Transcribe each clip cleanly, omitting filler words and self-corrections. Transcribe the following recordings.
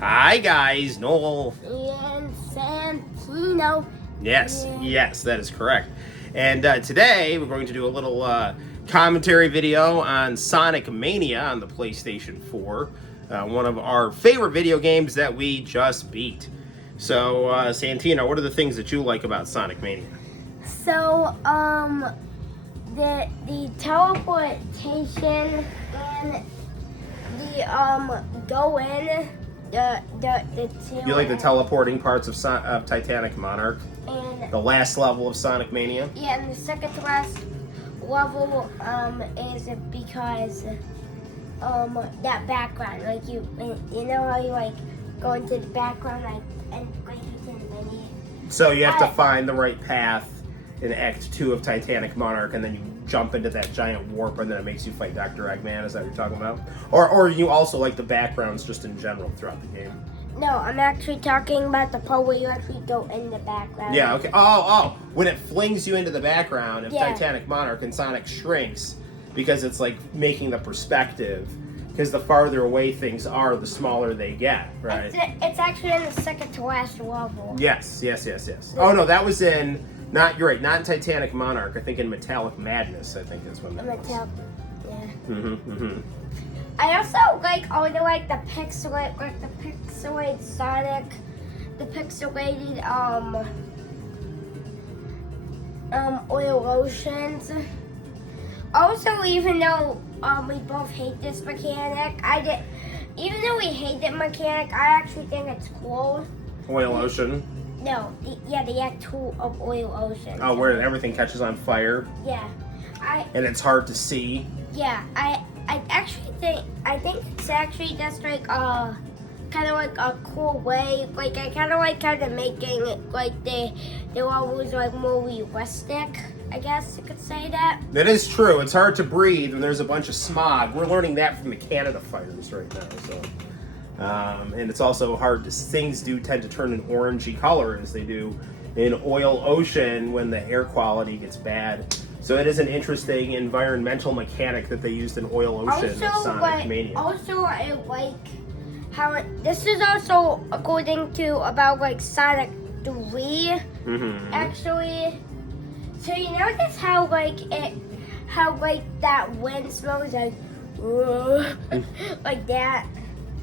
Hi guys, Noel. And Santino. Yes, that is correct. And today we're going to do a little commentary video on Sonic Mania on the PlayStation 4. One of our favorite video games that we just beat. So, Santino, what are the things that you like about Sonic Mania? So, the teleportation and the go in the two. You like the teleporting parts of Titanic Monarch? And The last level of Sonic Mania? yeah, and the second to last level is because that background, like you know how you like go into the background and like you can mini. So you have to find the right path in Act 2 of Titanic Monarch, and then you jump into that giant warp, and then it makes you fight Dr. Eggman. Is that what you're talking about? Or you also like the backgrounds just in general throughout the game? No, I'm actually talking about the part where you actually go in the background. Yeah, okay. Oh, when it flings you into the background of Yeah. Titanic Monarch and Sonic shrinks because it's like making the perspective, because the farther away things are, the smaller they get, right? It's actually in the second to last level. Yes. Oh no, that was in, you're right, not in Titanic Monarch. I think in Metallic Madness, I think is when that was. Yeah. I also like the pixelated Sonic, the pixelated oil oceans. Also, even though we both hate this mechanic, even though we hate that mechanic, I actually think it's cool. Oil Ocean. No, the Act 2 of Oil Ocean. Oh, where everything catches on fire. Yeah, And it's hard to see. Yeah, I think it's actually just like kind of like a cool way. Like I kind of making it like the levels like more realistic. I guess you could say that. That is true. It's hard to breathe when there's a bunch of smog. We're learning that from the Canada fires right now. So, and it's also hard to. Things do tend to turn an orangey color as they do in Oil Ocean when the air quality gets bad. So it is an interesting environmental mechanic that they used in Oil Ocean of Sonic Mania. Also, I like how this is also according to about like Sonic 3, actually. So you notice how that wind smells like like that.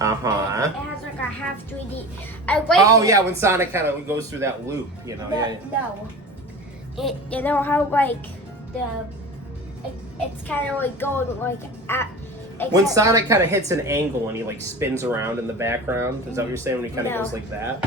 It has like a half 3D. Yeah, when Sonic kind of goes through that loop, you know. No. You know how like it's kind of like going like When Sonic kind of hits an angle and he like spins around in the background, is that what you're saying? When he kind of goes like that,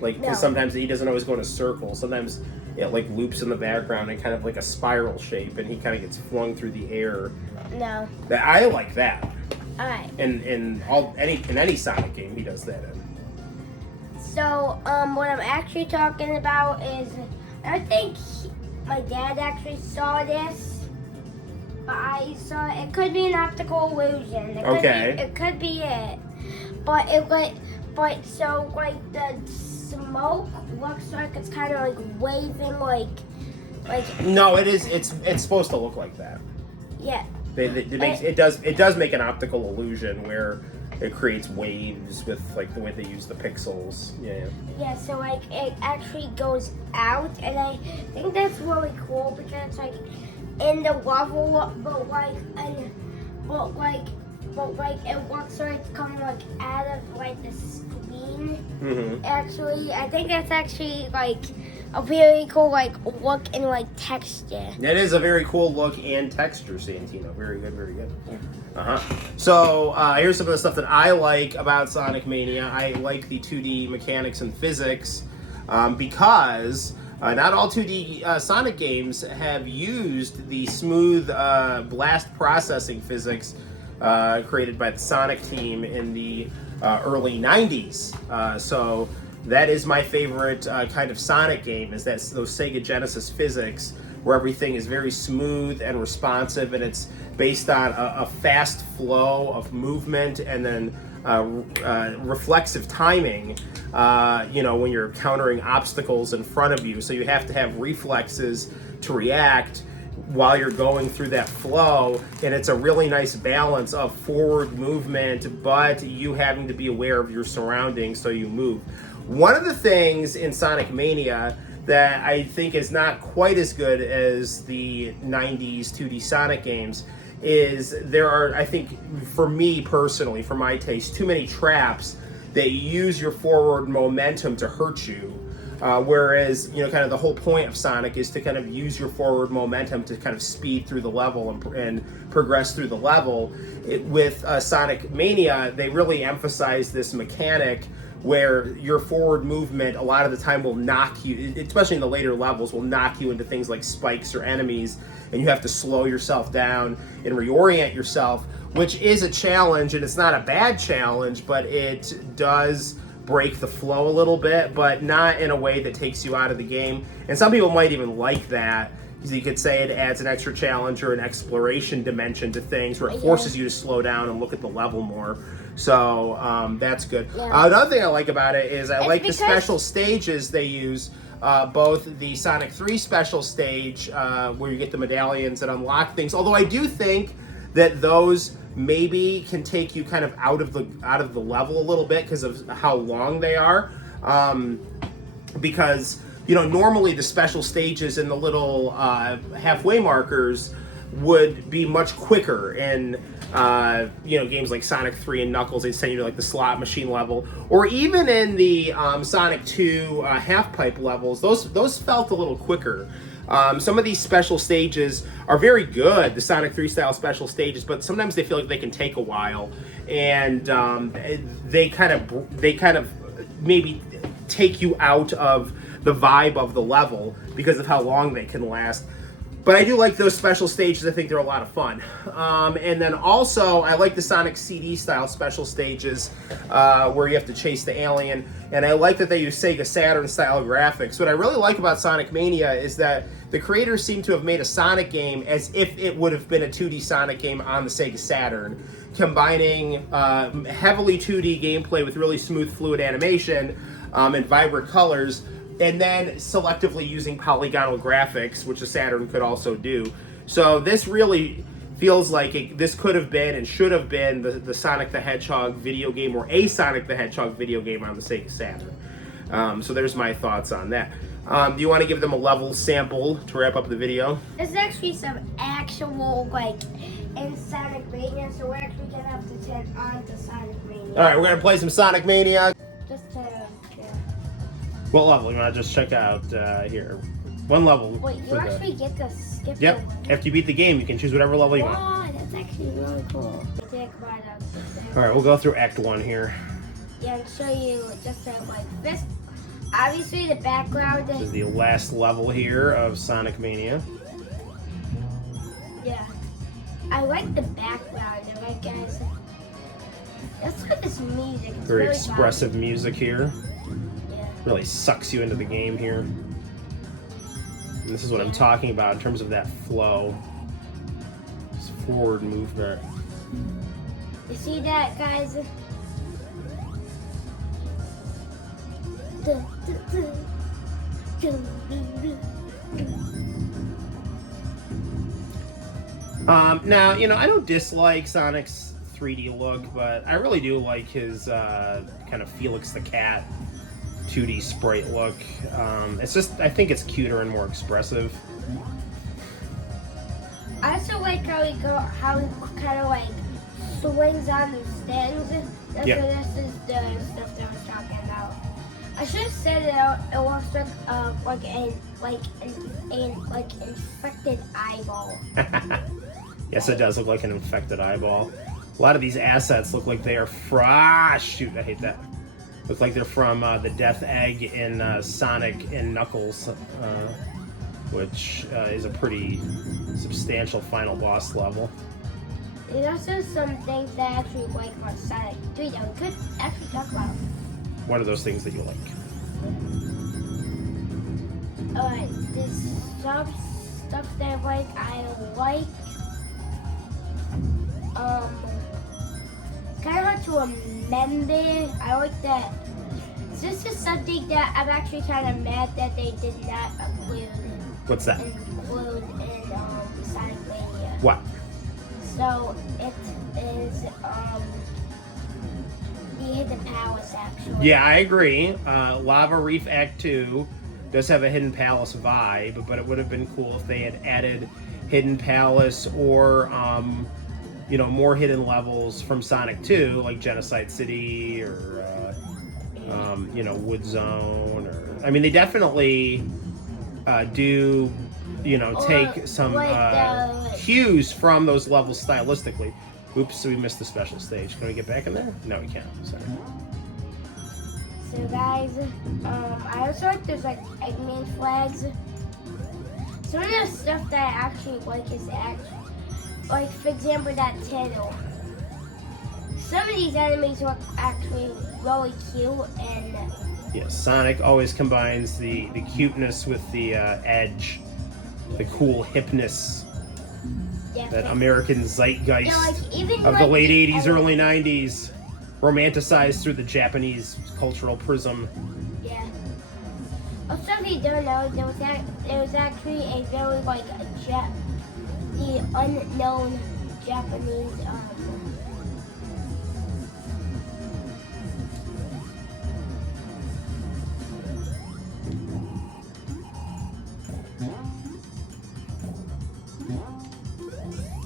like because sometimes he doesn't always go in a circle. Sometimes it like loops in the background in kind of like a spiral shape, and he kind of gets flung through the air. No. I like that. All right. In any Sonic game, he does that in. So what I'm actually talking about is I think my dad actually saw this, but I saw it could be an optical illusion. It could be it, but so like the smoke looks like it's kind of like waving like. No, it is. It's supposed to look like that. Yeah. It does make an optical illusion where it creates waves with like the way they use the pixels. Yeah. Yeah, so like it actually goes out, and I think that's really cool because it's like in the level, but it looks like it's coming like out of like the screen. Actually, I think that's actually like a very cool like look and like texture. That is a very cool look and texture, Santino. Very good. So here's some of the stuff that I like about Sonic Mania. I like the 2D mechanics and physics because not all 2D Sonic games have used the smooth blast processing physics created by the Sonic team in the early 90s. So that is my favorite kind of Sonic game, is that those Sega Genesis physics where everything is very smooth and responsive, and it's based on a fast flow of movement and then reflexive timing, when you're countering obstacles in front of you. So you have to have reflexes to react while you're going through that flow, and it's a really nice balance of forward movement, but you having to be aware of your surroundings so you move. One of the things in Sonic Mania that I think is not quite as good as the 90s 2D Sonic games is there are, I think, for me personally, for my taste, too many traps that use your forward momentum to hurt you. Whereas, kind of the whole point of Sonic is to kind of use your forward momentum to kind of speed through the level and progress through the level. With Sonic Mania, they really emphasize this mechanic where your forward movement a lot of the time will knock you, especially in the later levels, will knock you into things like spikes or enemies, and you have to slow yourself down and reorient yourself, which is a challenge, and it's not a bad challenge, but it does break the flow a little bit, but not in a way that takes you out of the game. And some people might even like that, because you could say it adds an extra challenge or an exploration dimension to things where it forces you to slow down and look at the level more. So that's good. Yeah. Another thing I like about it is I like the special stages they use. Both the Sonic 3 special stage, where you get the medallions and unlock things. Although I do think that those maybe can take you kind of out of the level a little bit because of how long they are. Because normally the special stages and the little halfway markers would be much quicker in games like Sonic 3 and Knuckles. They send you to like the slot machine level, or even in the Sonic 2 half pipe levels. Those felt a little quicker. Some of these special stages are very good, the Sonic 3 style special stages, but sometimes they feel like they can take a while, and they kind of maybe take you out of the vibe of the level because of how long they can last. But I do like those special stages. I think they're a lot of fun. And then also, I like the Sonic CD style special stages where you have to chase the alien. And I like that they use Sega Saturn style graphics. What I really like about Sonic Mania is that the creators seem to have made a Sonic game as if it would have been a 2D Sonic game on the Sega Saturn, combining heavily 2D gameplay with really smooth, fluid animation and vibrant colors, and then selectively using polygonal graphics, which the Saturn could also do. So this really feels like this could have been and should have been the Sonic the Hedgehog video game, or a Sonic the Hedgehog video game on the Sega Saturn. So there's my thoughts on that. Do you want to give them a level sample to wrap up the video? There's actually some actual, in Sonic Mania, so we're actually going to have to turn on to Sonic Mania. Alright, we're going to play some Sonic Mania. Just to, What level? You want to just check out here? One level. Wait, you actually get to skip Yep. After you beat the game, you can choose whatever level you want. Wow, that's actually really cool. Alright, we'll go through Act 1 here. Yeah, and show you just this. Obviously, the background This is the last level here of Sonic Mania. Yeah. I like the background. Guys, let's look at this music. It's Very really expressive music here. Yeah. Really sucks you into the game here. And this is what I'm talking about in terms of that flow. This forward movement. You see that, guys? Now, I don't dislike Sonic's 3D look, but I really do like his kind of Felix the Cat 2D sprite look. It's just, I think it's cuter and more expressive. I also like how he kind of swings on the stands. This is the stuff that I was talking about. I should have said it looks like an infected eyeball. Yes, it does look like an infected eyeball. A lot of these assets look like they are shoot, I hate that. Look like they're from the Death Egg in Sonic and Knuckles, which is a pretty substantial final boss level. There's also some things that I actually like about Sonic 3 that we could actually talk about. What are those things that you like? There's some stuff that I like. Kind of hard to remember. I like that. This is something that I'm actually kind of mad that they did not include. What's that? Include in Sonic Mania. What? So it is the Hidden Palace actually. Yeah, I agree. Lava Reef Act 2 does have a Hidden Palace vibe, but it would have been cool if they had added Hidden Palace or, more hidden levels from Sonic 2, like Genocide City or, Wood Zone. Or I mean, they definitely do, take some cues from those levels stylistically. Oops, so we missed the special stage. Can we get back in there? No, we can't. Sorry. So guys, I also like there's like Eggman flags. Some of the stuff that I actually like is like for example that tunnel. Some of these enemies look actually really cute and. Yeah, Sonic always combines the cuteness with the edge, the cool hipness, that American zeitgeist of the late 80s, early 90s, romanticized through the Japanese cultural prism. Yeah. Also, if you don't know, there was actually a very the unknown Japanese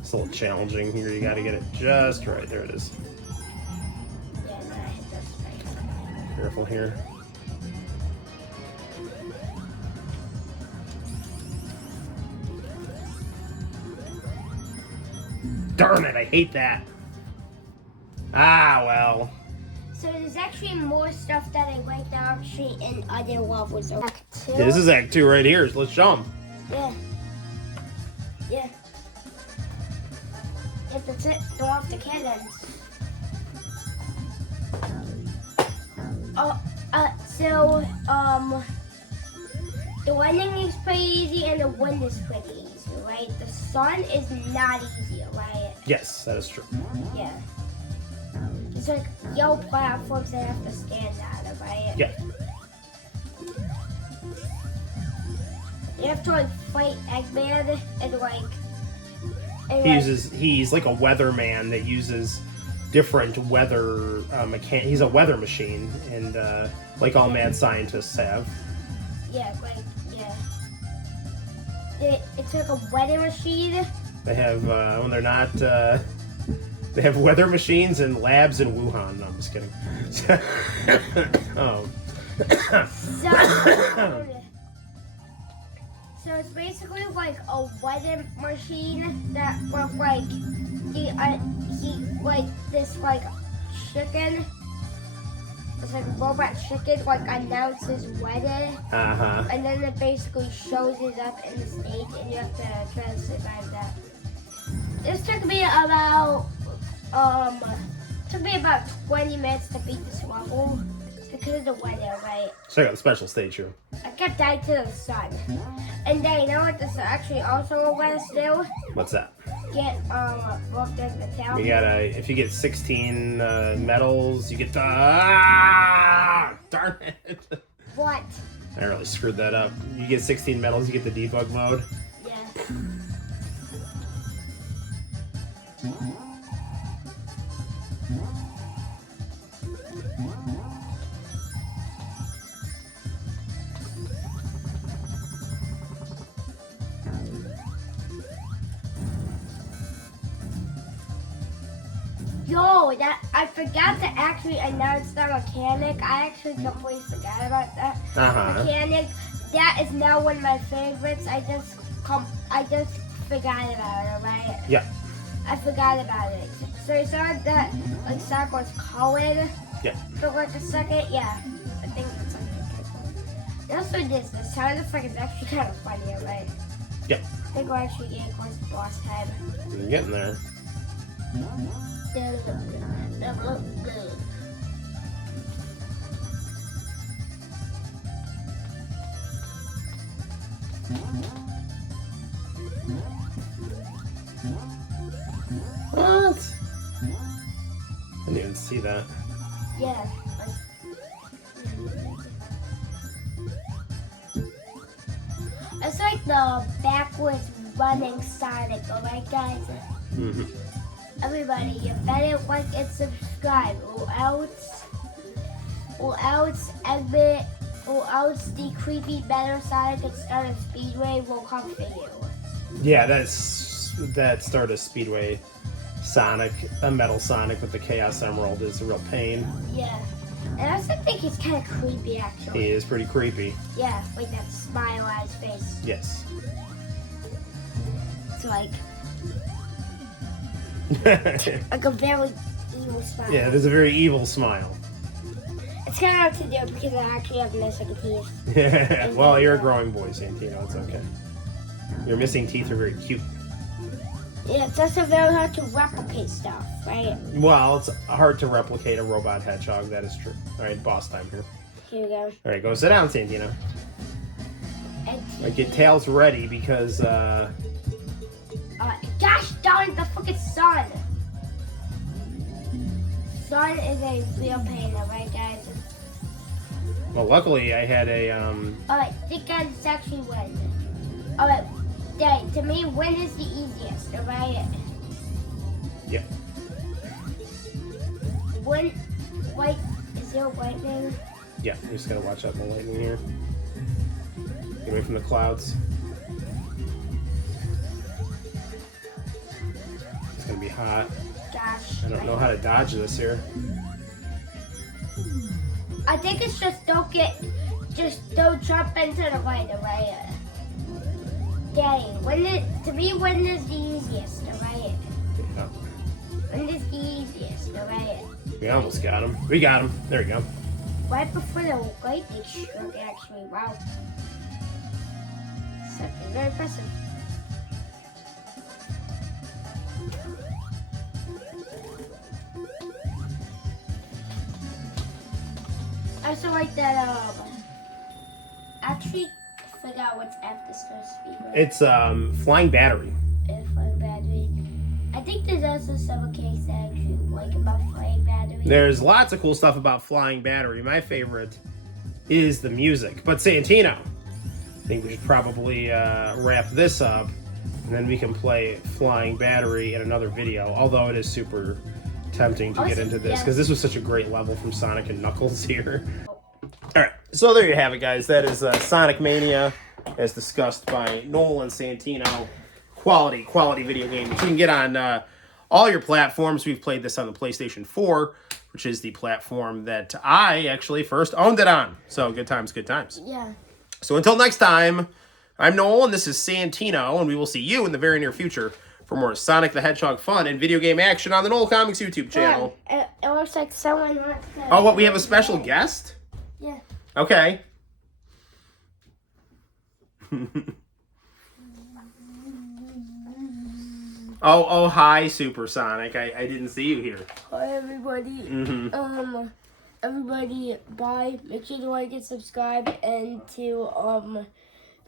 It's a little challenging here. You got to get it just right. There it is. Yeah, no, I hit this right. Careful here. Darn it, I hate that. Ah, well. So there's actually more stuff that I like that are actually in other levels. Act 2. This is Act 2 right here. So let's show them. Yeah. Yeah. Yep, that's it. Go off the cannons. The landing is pretty easy and the wind is pretty easy, right? The sun is not easy, right? Yes, that is true. Yeah. It's like yellow platforms that have to stand on, right? Yeah. You have to fight Eggman and he's like a weatherman that uses different weather he's a weather machine, and like all mad scientists have. Yeah, it's like a weather machine. They have when they're not they have weather machines in labs in Wuhan. No, I'm just kidding. Oh. So it's basically like a weather machine that with this chicken. It's like a robot chicken announces weather. And then it basically shows it up in the stage and you have to try to survive that. This took me about 20 minutes to beat this level because of the weather, right? So I got the special stage here. I kept dying to the sun. And then you know what this actually also let us do? What's that? Get looked at the town. You gotta, if you get 16 medals, you get the darn it. What? I really screwed that up. You get 16 medals, you get the debug mode. Yeah. Yo, I forgot to actually announce that mechanic. I actually completely forgot about that mechanic. That is now one of my favorites. I just forgot about it, right? Yeah. I forgot about it. So you saw that Sonic was colored? Yeah. For a second? Yeah. I think it's like also the sound effect is actually kind of funny, right? Yeah. I think we're actually getting close to boss time. You're getting there. What? I didn't even see that. Yeah. It's like the backwards running Sonic, alright guys? Mm-hmm. Everybody, you better like and subscribe, or else the creepy Better Sonic and Stardust Speedway will come for you. Yeah, that Stardust Speedway Sonic, a Metal Sonic with the Chaos Emerald is a real pain. Yeah. And I also think he's kind of creepy, actually. He is pretty creepy. Yeah, like that smile on his face. Yes. It's like a very evil smile. Yeah, there's a very evil smile. It's kind of hard to do because I actually have missing teeth. Yeah, well, you're a growing boy, Santino. It's okay. Your missing teeth are very cute. Yeah, it's also very hard to replicate stuff, right? Well, it's hard to replicate a robot hedgehog. That is true. All right, boss time here. Here we go. All right, go sit down, Santino. Get Tails ready because. Gosh darn the fucking sun! Sun is a real pain, alright, guys? Well, luckily I had a. Alright, think guys, it's actually win. Alright, yeah, to me, win is the easiest, alright? Yeah. Win, white, is there lightning? Yeah, you just gotta watch out for the lightning here. Get away from the clouds. It's gonna be hot. Gosh. I don't know how to dodge this here. I think it's just don't jump into the light, alright? Daddy, to me, win is the easiest, alright? Yeah. Win is the easiest, alright? We almost got him. We got him. There we go. Right before the lightning struck, actually. Wow. Something very impressive. I also like that, actually forgot what's after Star Speedway. It's flying battery. Flying battery. I think there's also some case that I actually like about flying battery. There's lots of cool stuff about flying battery. My favorite is the music. But Santino, I think we should probably wrap this up, and then we can play flying battery in another video. Although it is super tempting to get into this because this was such a great level from Sonic and Knuckles here. All right, so there you have it, guys. That is Sonic Mania, as discussed by Noel and Santino. Quality video game that you can get on all your platforms. We've played this on the PlayStation 4, which is the platform that I actually first owned it on. So good times, good times. Yeah. So until next time, I'm Noel, and this is Santino, and we will see you in the very near future for more Sonic the Hedgehog fun and video game action on the Noel Comics YouTube channel. Yeah, it looks like someone wants to... Oh, what? We have a special guest? Yeah. Okay. Oh, hi, Supersonic. I didn't see you here. Hi, everybody. Everybody, bye. Make sure to like and subscribe, and to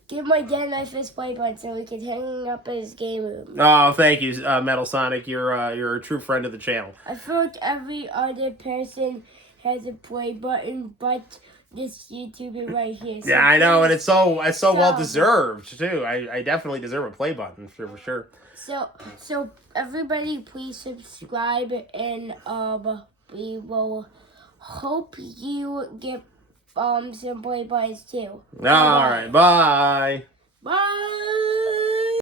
give my dad my fist play button so we can hang up in his game room. Oh, thank you, Metal Sonic. You're a true friend of the channel. I feel like every other person has a play button, but this YouTuber right here. So yeah, I know, and it's so well deserved too. I definitely deserve a play button for sure. So everybody, please subscribe, and we will hope you get some play buttons too. All right, bye. Bye.